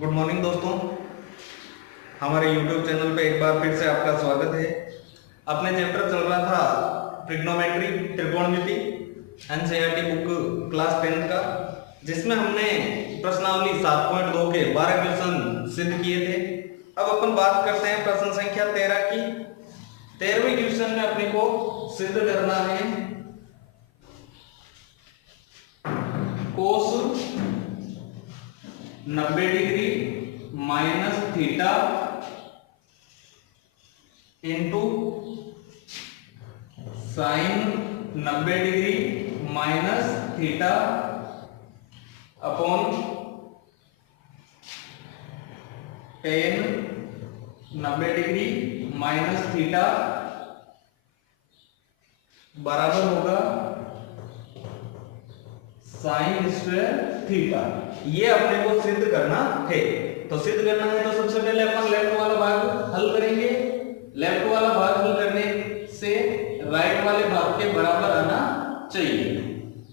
Good morning दोस्तों, हमारे YouTube channel पे एक बार फिर से आपका स्वागत है। अपने चैप्टर चल रहा था ट्रिग्नोमेट्री, त्रिकोणमिति, एनसीईआरटी बुक क्लास 10 का, जिसमें हमने प्रश्नावली 7.2 के 12 क्वेश्चन सिद्ध किए थे। अब अपन बात करते हैं प्रश्न संख्या 13 की। 13वें क्वेश्चन में अपने को सिद्ध करना है cos 90 degree minus theta into sine 90 degree minus theta upon ten 90 degree minus theta बराबर होगा साइन स्क्वायर थीटा। ये अपने को सिद्ध करना है। तो सिद्ध करना है तो सबसे पहले अपन लेफ्ट वाला भाग हल करेंगे। लेफ्ट वाला भाग हल करने से राइट वाले भाग के बराबर आना चाहिए।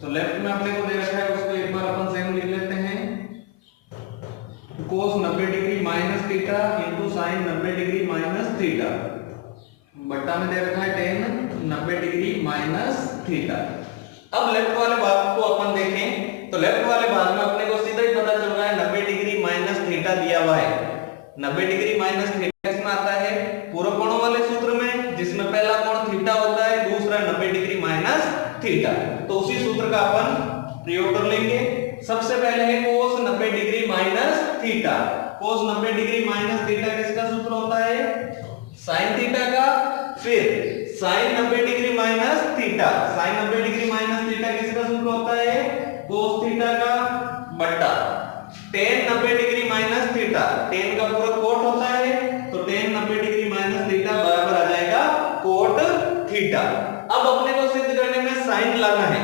तो लेफ्ट में अपने को दे रखा है, उसको एक बार अपन सेम लिख लेते हैं। कोस 90 degree minus theta into sine 90 degree minus theta बट्टा में दे रखा है टेन 90 डिग्री माइनस थीटा। अब लेफ्ट वाले भाग को अपन देखें तो लेफ्ट वाले भाग में अपने को सीधा ही पता चल रहा है 90 डिग्री माइनस थीटा दिया हुआ है। 90 डिग्री माइनस थीटा इसमें आता है पूर्व कोणों वाले सूत्र में, जिसमें पहला कोण थीटा होता है, दूसरा 90 डिग्री माइनस थीटा। तो उसी सूत्र का अपन प्रयोग कर लेंगे। सबसे पहले है cos 90 degree minus theta. Cos 90 degree minus theta किसका सूत्र होता है? साइन थीटा का। फिर sine 90 degree minus theta, sine 90 degree minus theta किसका सूत्र होता है? कोस थीटा का बट्टा tan 90 degree minus theta. Tan का पूरा कोट होता है, तो टेन 90 डिग्री माइनस थीटा बराबर आ जाएगा कोट थीटा। अब अपने को सिद्ध करने में साइन लाना है।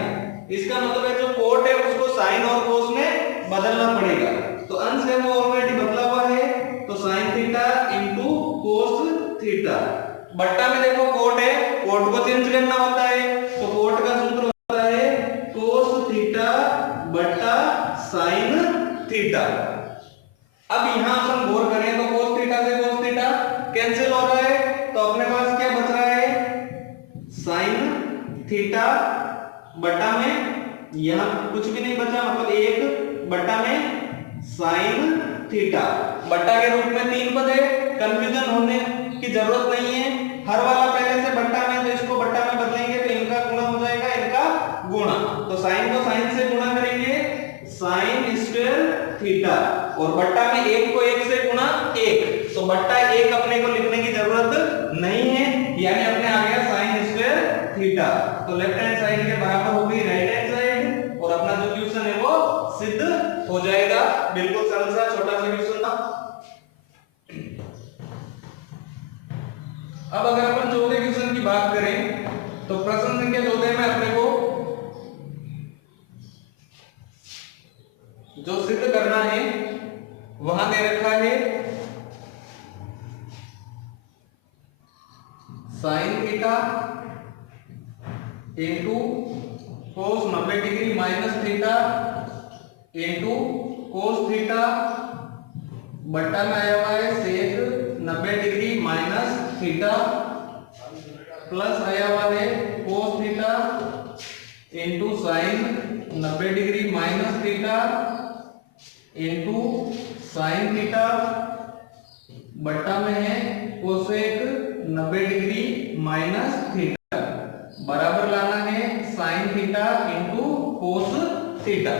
इसका मतलब है जो कोट है उसको साइन और कोस में बदलना पड़ेगा। तो अंश है वो ऑलरेडी बदला हुआ है, तो sine theta into cos theta बट्टा में देखो कोट है, कोट को चेंज करना होता है, तो कोट का सूत्र होता है कोस थीटा बट्टा साइन थीटा। अब यहां अपन गौर करें तो कोस थीटा से कोस थीटा कैंसिल हो रहा है, तो अपने पास क्या बच रहा है? साइन थीटा बट्टा में यहां कुछ भी नहीं बचा, मतलब एक बट्टा में साइन थीटा बट्टा के रूप में 3 पद है। कंफ्यूजन होने की जरूरत नहीं है, हर वाला पहले से बट्टा में, तो इसको बट्टा में बदलेंगे तो इनका गुणा हो जाएगा, इनका गुणा। तो साइन को साइन से गुणा करेंगे, साइन स्क्वायर थीटा, और बट्टा में एक को एक से गुणा एक, तो बट्टा एक अपने को लिखने की जरूरत नहीं है, यानी अपने आ गया साइन स्क्वायर थीटा। तो लेफ्ट हैंड साइड के बराबर हो गई राइट हैंड साइड, और अपना जो क्वेश्चन है वो सिद्ध हो जाएगा। बिल्कुल सरल सा छोटा सा क्वेश्चन था। अब अगर अपन चौथे क्वेश्चन की बात करें तो प्रश्न संख्या 14 में अपने को जो सिद्ध करना है वहां दे रखा है sine theta into cos 90 degree minus theta into cos theta बट्टा में आया हुआ है सेक 90 डिग्री माइनस थीटा प्लस आया हुआ है cos theta into sine 90 degree minus theta into sine theta बट्टा में है कोसेक 90 डिग्री माइनस थीटा बराबर लाना है sine theta into cos theta.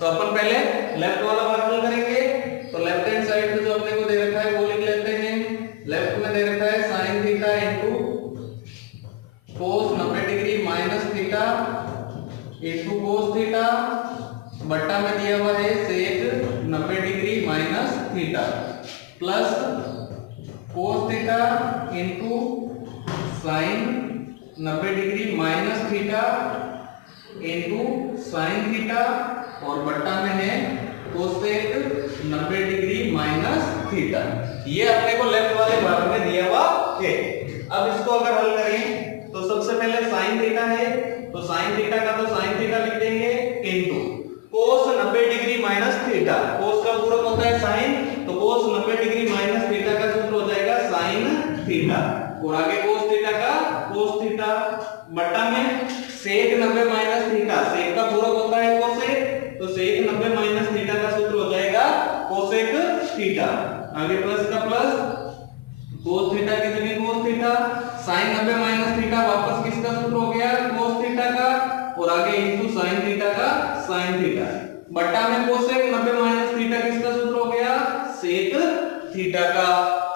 तो अपन पहले लेफ्ट वाला भाग हल करेंगे। तो लेफ्ट हैंड साइड पे जो अपने को दे रखा है वो लिख लेते हैं। लेफ्ट में दे रखा है sine theta into cos 90 degree minus theta into cos theta बट्टा में दिया हुआ है सेक 90 degree minus theta plus cos theta into sine 90 degree minus theta into sine theta, और बट्टा में है कोसेक 90 डिग्री माइनस थीटा। ये अपने को लेफ्ट वाले भाग में दिया हुआ है। अब इसको अगर हल करें तो सबसे पहले साइन थीटा है, तो साइन थीटा का तो साइन थीटा लिख देंगे into cos 90 degree minus theta. Cos का पूरक होता है साइन, तो थीटा और आगे cos थीटा का cos थीटा बटा में sec 90 माइनस थीटा, sec का पूरक होता है cosec, तो sec 90 माइनस थीटा का सूत्र हो जाएगा cosec थीटा, आगे प्लस का प्लस cos थीटा की जगह cos theta, sin 90 minus theta वापस किसका सूत्र हो गया cos थीटा का और आगे इनटू sin थीटा का sin थीटा बटा में cosec 90 माइनस थीटा किसका सूत्र हो गया sec थीटा का।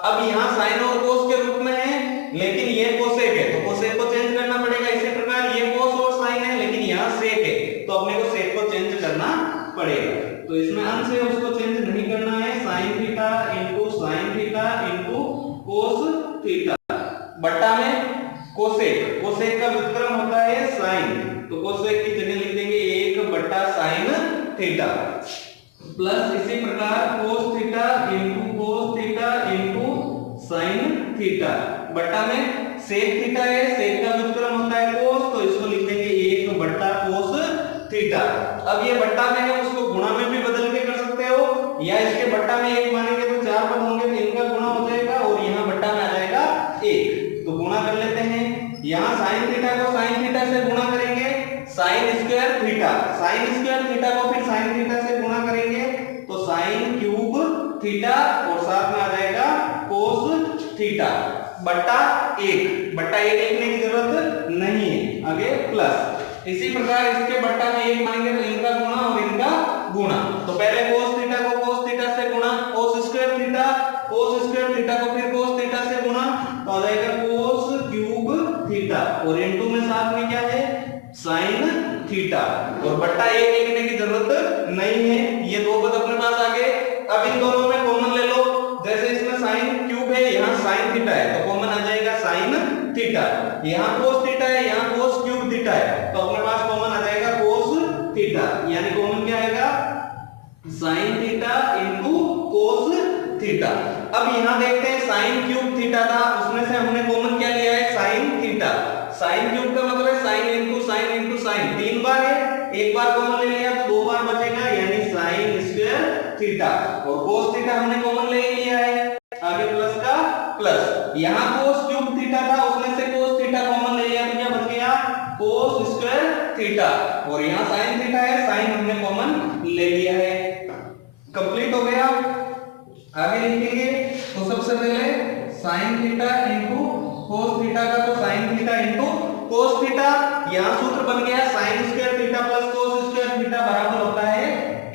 अब यहाँ sin और cos के रूप में है लेकिन ये cosec है तो cosec को चेंज करना पड़ेगा, इसी प्रकार ये cos और sin है लेकिन यहाँ sec है तो अपने को sec को चेंज करना पड़ेगा। तो इसमें अंश है उसको चेंज नहीं करना है, sin theta into sin theta into cos theta बटा में cosec, cosec का व्युत्क्रम होता है sin, तो cosec की जगह लिख देंगे 1 बटा sin थीटा प्लस इसी प्रकार cos theta into sin theta बटा में sec थीटा है, sec का व्युत्क्रम होता है cos, तो इसको लिख देंगे 1 बटा cos थीटा। अब ये बट्टा में है उसको गुणा में भी बदल के कर सकते हो या इसके बट्टा में 1 मानेंगे तो 4 पद होंगे तो इनका गुणा हो जाएगा और यहाँ बट्टा में आ जाएगा 1, तो गुणा कर लेते हैं। यहाँ sin थीटा को sin थीटा से गुणा करेंगे sin स्क्वायर थीटा को फिर sin थीटा से गुणा करेंगे तो sin क्यूब थीटा और साथ में आ जाएगा cos थीटा बट्टा 1 लिखने की जरूरत नहीं है, आगे प्लस इसी प्रकार इसके बट्टा में 1 मानेंगे तो इनका गुणा और इनका गुणा, तो पहले cos थीटा को cos थीटा से गुणा cos स्क्वायर थीटा को फिर cos थीटा से गुणा तो आ जाएगा cos क्यूब थीटा और इनटू में साथ में क्या है sin थीटा और बट्टा 1 लिखने की जरूरत नहीं है, ये दो पद अपने पास आ गए। अब इन दोनों में कॉमन ले लो, जैसे इसमें sin क्यूब है यहाँ sin थीटा है तो कॉमन आ जाएगा sin थीटा, यहाँ cos थीटा है यहाँ cos क्यूब थीटा है तो अपने पास कॉमन आ जाएगा cos थीटा, यानी कॉमन क्या आएगा sin theta into cos theta. अब यहाँ देखते हैं sin क्यूब थीटा था उसमें से हमने कॉमन क्या लिया है sin थीटा, sin क्यूब का मतलब है sin इनटू sin 3 बार है, एक बार कॉमन ले लिया तो 2 बार बचेगा यानी sin स्क्वायर थीटा और cos थीटा हमने कॉमन ले लिया है, आगे प्लस का प्लस यहाँ cos क्यूब थीटा था उसमें से cos थीटा कॉमन ले लिया तो क्या बच गया cos स्क्वायर थीटा और यहाँ sin थीटा है, sin हमने कॉमन ले लिया है, कंप्लीट हो गया। आगे लिखेंगे तो सबसे पहले sin theta into cos theta का तो sin theta into cos theta, यहाँ सूत्र बन गया sin square theta plus cos square theta बराबर होता है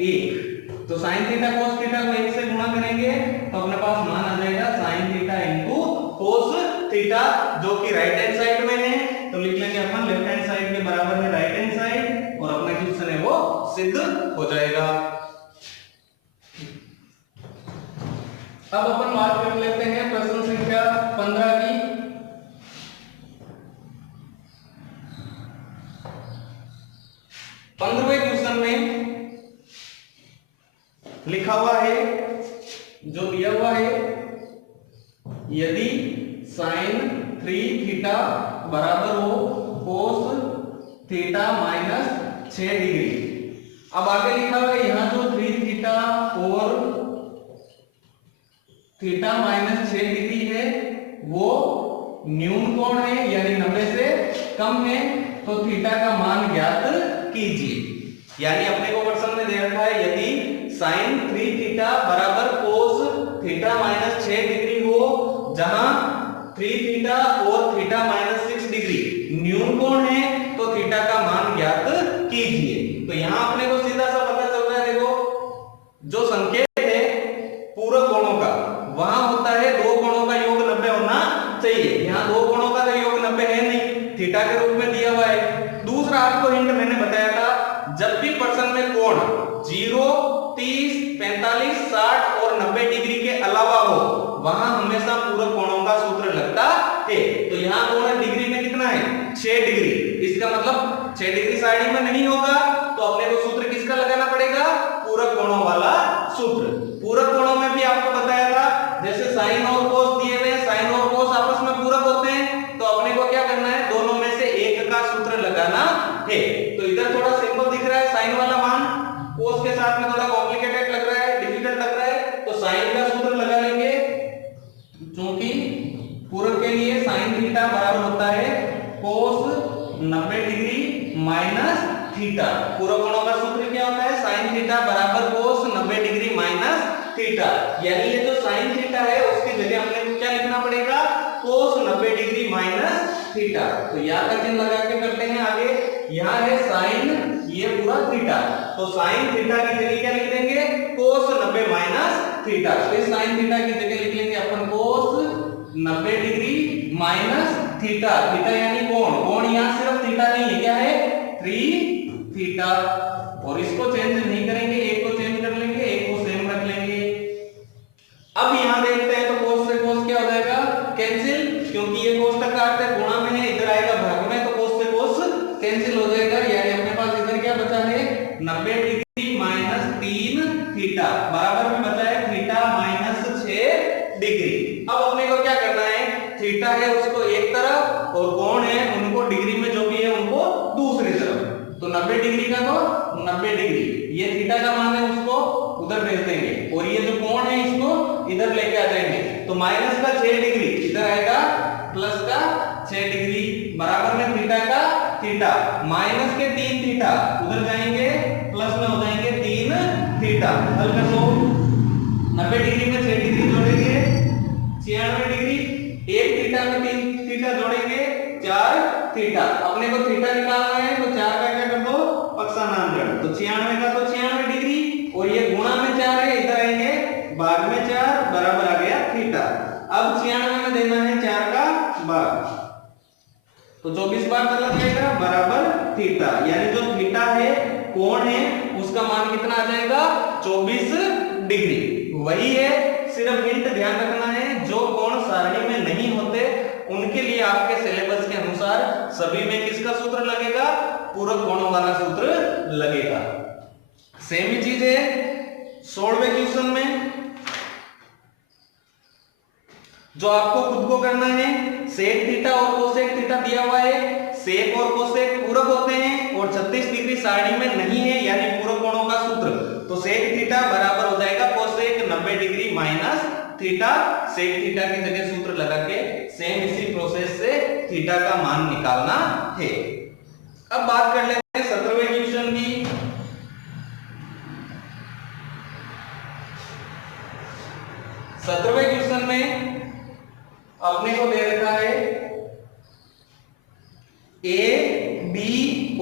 1, तो sin थीटा cos थीटा को 1 से गुणा करेंगे तो अपने पास मान आ जाएगा sin theta into cos theta जो कि राइट हैंड साइड में है तो लिख लेंगे अपन लेफ्ट हैंड साइड के बराबर है राइट हैंड साइड और अपना क्वेश्चन है वो सिद्ध हो जाएगा। अब अपन बात कर लेते हैं प्रश्न संख्या 15 की। 15वें क्वेश्चन में लिखा हुआ है जो दिया हुआ है यदि sin 3 थीटा बराबर हो cos थीटा माइनस 6 डिग्री। अब आगे लिखा हुआ है यहाँ जो 3 थीटा और थीटा माइनस 6 डिग्री है वो न्यून कोण है यानी 90 से कम है तो थीटा का मान ज्ञात कीजिए, यानी अपने को प्रश्न में दे रखा है यदि sin 3 थीटा बराबर cos थीटा माइनस 6 डिग्री हो जहां 3 थीटा और थीटा माइनस 6 डिग्री न्यून कोण है तो थीटा का मान ज्ञात कीजिए। तो यहाँ अपने को सीधा सा पता चल रहा है, देखो जो संकेत है पूरक कोणों का वहां होता है दो कोणों का योग 90 होना चाहिए, यहाँ दो कोणों का योग 90 है नहीं, थीटा के रूप में दिया हुआ है। दूसरा आपको हिंट मैंने बताया था जब भी प्रश्न में कोण 0, 30, 45, 60 और 90 डिग्री के अलावा हो वहां हमेशा पूरक कोणों का सूत्र लगता है। तो यहाँ कोण डिग्री में कितना है 6 डिग्री, इसका मतलब 6 डिग्री साइड में नहीं होगा तो अपने को सूत्र किसका लगाना पड़ेगा पूरक कोणों वाला सूत्र। पूरक कोणों में भी आपको बताया था जैसे साइन और कोस दिए हुए हैं, साइन और कोस आपस में पूरक होते हैं तो अपने को क्या करना है दोनों में से एक का सूत्र लगाना है। तो इधर थोड़ा सिंपल दिख रहा है साइन वाला मान, कोस के साथ में थोड़ा कॉम्प्लिकेटेड लग रहा है, डिफिकल्ट लग रहा है तो साइन का सूत्र लगा लेंगे क्योंकि पूरक के थीटा। पूरक कोणों का सूत्र क्या होता है? sin थीटा बराबर cos 90 डिग्री माइनस थीटा। यानी ये जो sin थीटा है उसकी जगह हमने क्या लिखना पड़ेगा? cos 90 degree minus theta. तो यहाँ का चिन्ह लगा के करते हैं आगे। यहाँ है sin, ये पूरा थीटा, तो sin थीटा की जगह क्या लिख देंगे? cos 90 minus theta. तो इस sin थीटा की जगह लिख लेंगे अपन cos 90 degree minus theta. Theta यानी कोण, कोण यहाँ सिर्फ थीटा नहीं है, क्या है? 3 थीटा। और इसको चेंज नहीं करेंगे, एक को चेंज कर लेंगे, एक को सेम रख लेंगे। अब यहाँ देखते हैं तो cos से cos क्या हो जाएगा? कैंसिल, क्योंकि ये cos का अर्थ है गुणा में है, इधर आएगा भाग में, तो cos से cos कैंसिल हो जाएगा। यानी अपने पास इधर क्या बचा है? 90 डिग्री माइनस 3 थीटा बराबर में बचा है थीटा माइनस 6 डिग्री। अब अपने को क्या करना है? थीटा है उसको एक तरफ और कोण है उनको डिग्री में जो भी है उनको दूसरी तरफ। तो 90 डिग्री का तो 90 डिग्री, ये थीटा का मान है उसको उधर भेज देंगे, और ये जो कोण है इसको इधर लेके आ जाएंगे। तो माइनस का 6 डिग्री इधर आएगा, प्लस का 6 डिग्री बराबर में थीटा का थीटा, माइनस के 3 थीटा उधर जाएंगे, प्लस में हो जाएंगे 3 थीटा। हल कर लो। 90 डिग्री में 6 डिग्री जोड़ेंगे 96 डिग्री, एक थीटा में 3 थीटा जोड़ेंगे 4 थीटा। अपने को थीटा निकालना है तो 4 का क्या कर दो? पक्षांतर। तो 96 का तो 96 डिग्री, और ये गुणा में 4 है, इधर आएंगे भाग में 4 बराबर आ गया थीटा। अब 96 में देना है 4 का भाग, तो 24 बार चला जाएगा बराबर थीटा। यानी जो थीटा है कोण है उसका मान कितना आ जाएगा? 24 डिग्री। वही है, सिर्फ हिंट ध्यान रखना है, जो कोण सारणी में नहीं होते उनके लिए आपके सिलेबस के अनुसार सभी में किसका सूत्र लगेगा? पूरक कोणों वाला सूत्र लगेगा। सेम ही चीज है 16वें क्वेश्चन में, जो आपको खुद को करना है। सेक थीटा और कोसेक थीटा दिया हुआ है, सेक और कोसेक पूरक होते हैं और 36 डिग्री सारणी में नहीं है, यानी पूरक कोणों का सूत्र। तो सेक थीटा बराबर हो जाएगा cosec 90 degree minus theta. Sec theta की जगह सूत्र लगा के सेम इसी प्रोसेस से थीटा का मान निकालना है। अब बात कर लेते हैं 17वें क्वेश्चन की। 17वें क्वेश्चन में अपने को दे रखा है ए, बी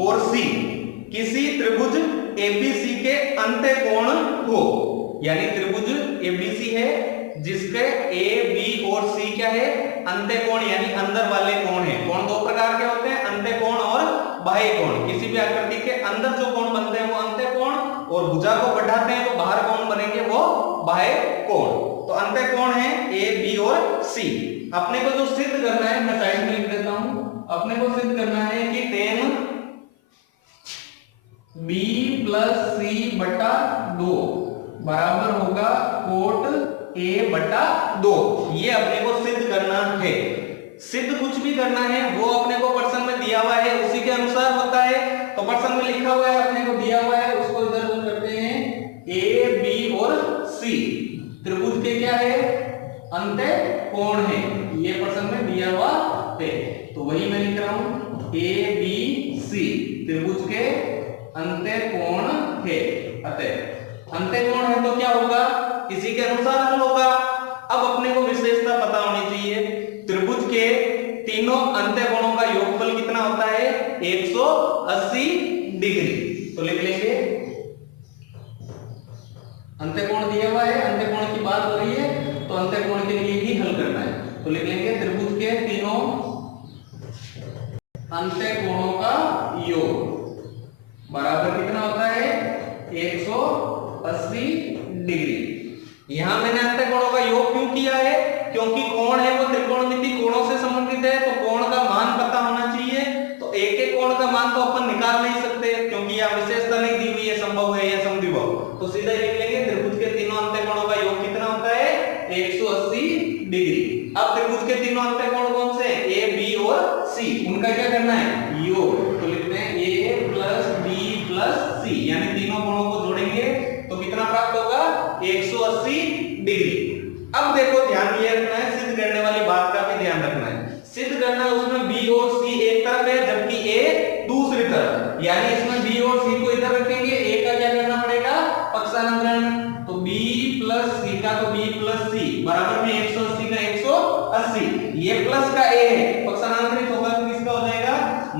और सी किसी त्रिभुज एबीसी के अंत्यकोण हो। यानी त्रिभुज एबीसी है जिसके ए, बी और सी क्या है? अंत्यकोण, यानी अंदर वाले कोण है। कोण दो प्रकार के होते हैं, अंत्यकोण और बाह्य कोण। किसी भी आकृति के अंदर जो कोण बनते हैं वो अंत्यकोण, और भुजा को बढ़ाते हैं तो बाहर कोण बनेंगे वो बाह्य कोण। तो अंत्यकोण है ए, बी और सी। अपने को जो सिद्ध करना है, मैं साइड में लिख देता हूं, अपने को सिद्ध करना है कि tan b प्लस सी बटा 2 बराबर होगा कोट a बटा 2। ये अपने को सिद्ध करना है। सिद्ध कुछ भी करना है वो अपने को प्रश्न में दिया हुआ है उसी के अनुसार होता है। तो प्रश्न में लिखा हुआ है, अपने को दिया हुआ है, उसको इधर करते हैं ए, बी और सी त्रिभुज के क्या है? अंत्यकोण है। ये प्रश्न में दिया हुआ है, तो वही मैं लिख रहा हूं ए, बी, सी त्रिभुज के अंत्यकोण है। अतः अंत्यकोण है तो क्या होगा? इसी के अनुसार हल होगा। अब अपने को विशेषता पता होनी चाहिए, त्रिभुज के तीनों अंत्यकोणों का योगफल कितना होता है? 180 डिग्री। तो लिख लेंगे, अंत्यकोण दिया हुआ है, अंत्यकोण की बात हो रही है तो अंत्यकोण के लिए ही हल करना है। तो लिख लेंगे त्रिभुज के तीनों अंत्यकोणों का योग बराबर कितना होता है? 180 डिग्री। यहां मैंने अंत्यकोणों का योग क्यों किया है? क्योंकि कोण है वो त्रिकोणमिति कोणों से संबंधित है, तो कोण का मान पता होना चाहिए। तो एक एक कोण का मान तो अपन निकाल नहीं सकते क्योंकि यह विशेषता नहीं दी हुई है, संभव है या समद्विभव। तो सीधा लिख लेंगे त्रिभुज के तीनों अंत्यकोणों का योग कितना होता है? 180 डिग्री। अब त्रिभुज के तीनों अंत्यकोण कौन से? ए, बी और सी, उनका क्या करना है? योग। तो लिखते हैं ए प्लस बी प्लस सी, यानी तीनों कोणों को जोड़ेंगे तो कितना प्राप्त होगा? 180 डिग्री। अब देखो ध्यान ये रखना है, सिद्ध करने वाली बात का भी ध्यान रखना है। सिद्ध करना है उसमें बी और सी एक तरफ है जबकि ए दूसरी तरफ, यानी इसमें बी और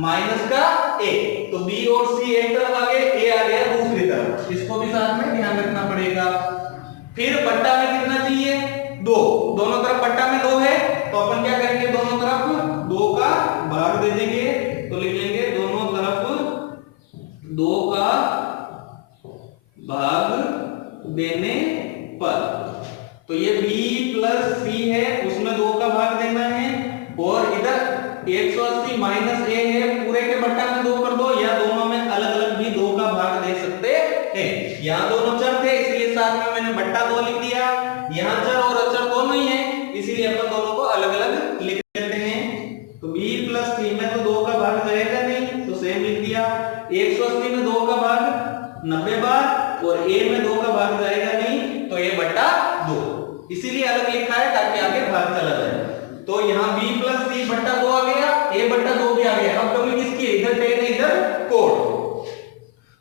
माइनस का ए, तो बी और सी एक तरफ आ गए, ए आ गया दूसरी तरफ, इसको भी साथ में ध्यान रखना पड़ेगा। फिर बट्टा में कितना चाहिए, 2, दोनों तरफ बट्टा में 2 है, तो अपन क्या करेंगे, दोनों तरफ 2 का भाग दे देंगे, तो लिख लेंगे दोनों तरफ 2 का भाग देने पर, तो ये b प्लस c है, उसमें 2 का भाग देना है, और इधर 180 माइनस a है, पूरे के बट्टा में 2 कर दो, या दोनों में अलग अलग भी 2 का भाग दे सकते हैं। यहाँ दोनों चर थे इसलिए साथ में मैंने बट्टा 2 लिख दिया, यहाँ चर और अचर दोनों ही है इसीलिए अपन दोनों को अलग अलग लिख देते हैं। तो b प्लस c में तो 2 का भाग जाएगा नहीं, तो सेम लिख दिया। 180 में 2 का भाग 90 बार, और a में 2 का भाग जाएगा नहीं, तो ये बट्टा 2, इसीलिए अलग लिखा है ताकि आगे भाग चला जाए। तो यहाँ b प्लस c बट्टा 2 आ गया, a बट्टा 2 भी आ गया। अब कमी किसकी, इधर टेन है इधर कोड।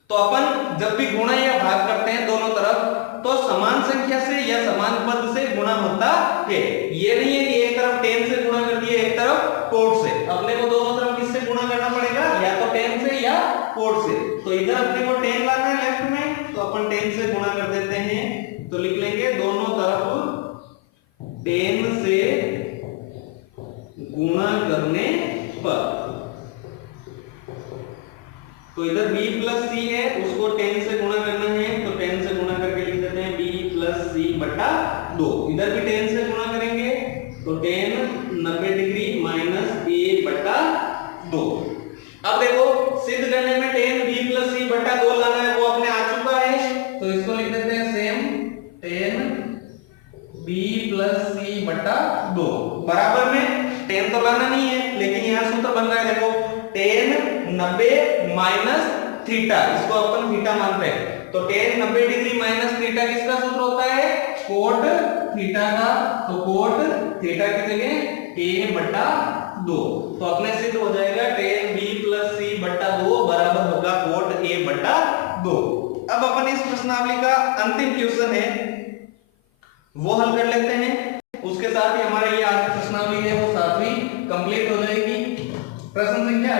तो अपन जब भी गुणा या भाग करते हैं दोनों तरफ, तो समान संख्या से या समान पद से गुणा होता है। ये नहीं है कि एक तरफ 10 से गुणा कर दिया, एक तरफ कोड से। अपने को दोनों तरफ किससे गुणा करना पड़ेगा, या तो 10 से या कोड से। तो इधर अपने को 10 लाना है लेफ्ट में, तो अपन 10 से गुणा कर देते हैं, तो लिख लेंगे दोनों तरफ 10 से गुणा करने पर। तो इधर b प्लस c है, उसको 10 से गुणा करना है, तो 10 से गुणा करके लिख देते हैं b प्लस c बटा 2। इधर भी 10 से गुणा करेंगे, तो 10 90 डिग्री माइनस a बटा 2। अब देखो सिद्ध करने में 10 b प्लस c बटा 2 लाना है, वो अपने आ चुका है, तो इसको लिख देते हैं सेम 10 b प्लस c बटा 2 बराबर में 10 तो लाना नहीं है, लेकिन यहाँ सूत्र बन रहा है, देखो 10 90 माइनस थीटा, इसको अपन थीटा मानते हैं, तो 10 90 डिग्री माइनस थीटा किसका सूत्र होता है, कोट थीटा का। तो कोट थीटा की जगह a बटा 2, तो अपने सिद्ध हो जाएगा 10 b प्लस c बटा 2 बराबर होगा कोट a बटा 2। अब अपन इस प्रश्नावली का अंतिम क्वेश्चन है वो हल कर लेते हैं, उसके साथ ही हमारा ये आज की प्रश्नावली है वो सातवीं कंप्लीट हो जाएगी। प्रश्न संख्या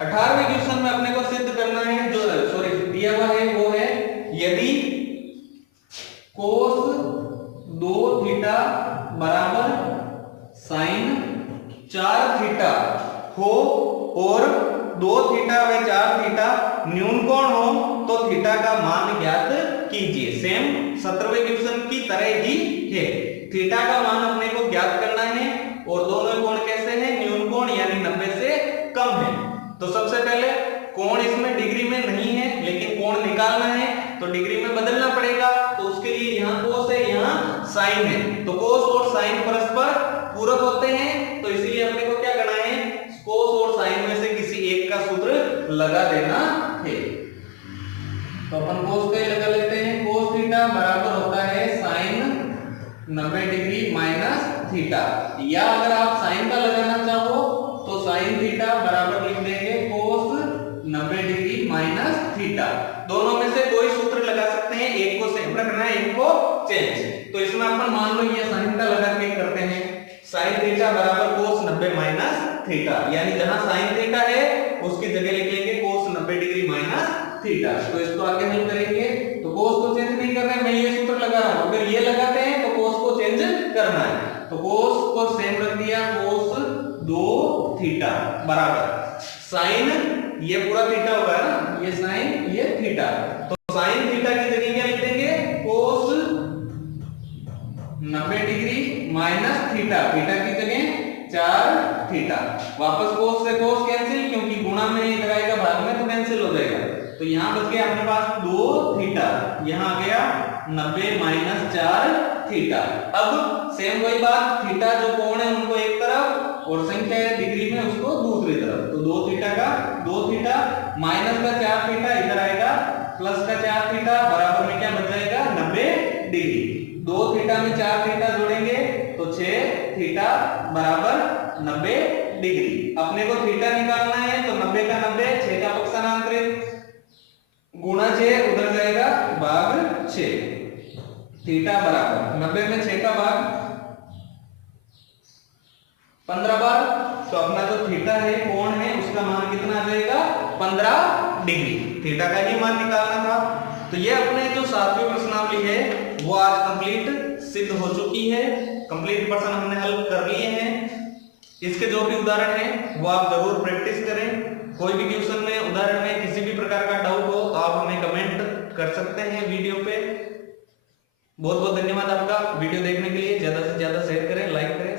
18वें क्वेश्चन में अपने को सिद्ध करना है, जो सॉरी दिया हुआ है वो है, यदि कोस 2 थीटा बराबर साइन 4 थीटा हो और 2 थीटा व 4 थीटा न्यून कोण हो, तो थीटा का मान ज्ञात कीजिए। सेम 17वें क्वेश्चन की तरह ही है, थीटा का मान अपने को ज्ञात करना है, और दोनों कोण कैसे हैं, न्यून कोण यानी 90 से कम है। तो सबसे पहले कोण इसमें डिग्री में नहीं है, लेकिन कोण निकालना है तो डिग्री में बदलना पड़ेगा, तो उसके लिए यहाँ कोस है यहाँ साइन है, तो कोस और साइन परस्पर पूरक होते हैं, तो इसीलिए अपने को क्या करना है, कोस और साइन में से किसी एक का सूत्र लगा देना है। तो अपन कोस का लगा लेते हैं, कोस थीटा बराबर होता है साइन 90 डिग्री माइनस थीटा, या अगर आप साइन का लगाना चाहो तो साइन थीटा बराबर लिख देंगे कोस 90 डिग्री माइनस थीटा। दोनों में से कोई सूत्र लगा सकते हैं, एक को सेम रखना है, एक को चेंज। तो इसमें अपन मान लो ये साइन का लगा के करते हैं, साइन थीटा बराबर कोस 90 माइनस थीटा, यानी जहां साइन थीटा है उसकी जगह लिख लेंगे कोस 90 डिग्री माइनस थीटा। तो इसको आगे हल करेंगे, तो कोस को चेंज नहीं कर रहे हैं, मैं ये सूत्र लगा रहा हूं, अगर ये लगाते हैं तो कोस को चेंज करना है, तो कोस को सेम रख दिया, कोस 2 थीटा बराबर साइन, ये पूरा थीटा होगा ना, ये साइन ये थीटा, तो साइन थीटा की जगह क्या लिख देंगे, कोस 90 डिग्री माइनस थीटा, थीटा की जगह 4 थीटा, वापस कोस से कोस कैंसिल, क्योंकि गुणा में नहीं लगाएगा भाग में तो कैंसिल हो जाएगा, तो यहां बच गया अपने पास 2 थीटा, यहां आ गया 90 माइनस 4 थीटा। अब सेम वही बात, थीटा जो कोण है उनको एक तरफ और संख्या है डिग्री में उसको दूसरी तरफ, तो 2 थीटा का 2 थीटा माइनस का 4 थीटा इधर आएगा, प्लस का 4 थीटा बराबर में क्या बच जाएगा 90 डिग्री। 2 थीटा में 4 थीटा जोड़ेंगे तो 6 थीटा बराबर 90 डिग्री। अपने को थीटा निकालना है, तो 90 का 90, 6 का पक्षांतरित गुणा 6 उधर जाएगा भाग 6, थीटा बराबर 90 में 6 का भाग 15 बार, तो अपना जो थीटा है कोण है उसका मान कितना आ जाएगा 15 डिग्री। थीटा का ही मान निकालना था। तो ये अपने जो 7वीं प्रश्नावली है वो आज कंप्लीट सिद्ध हो चुकी है। कंप्लीट प्रश्न हमने हल कर लिए हैं। इसके जो भी उदाहरण है वो आप जरूर प्रैक्टिस करें। कोई भी क्वेश्चन में उदाहरण में किसी भी प्रकार का डाउट हो तो आप हमें कमेंट कर सकते हैं वीडियो पे। बहुत बहुत धन्यवाद आपका वीडियो देखने के लिए। ज्यादा से ज्यादा शेयर करें, लाइक करें।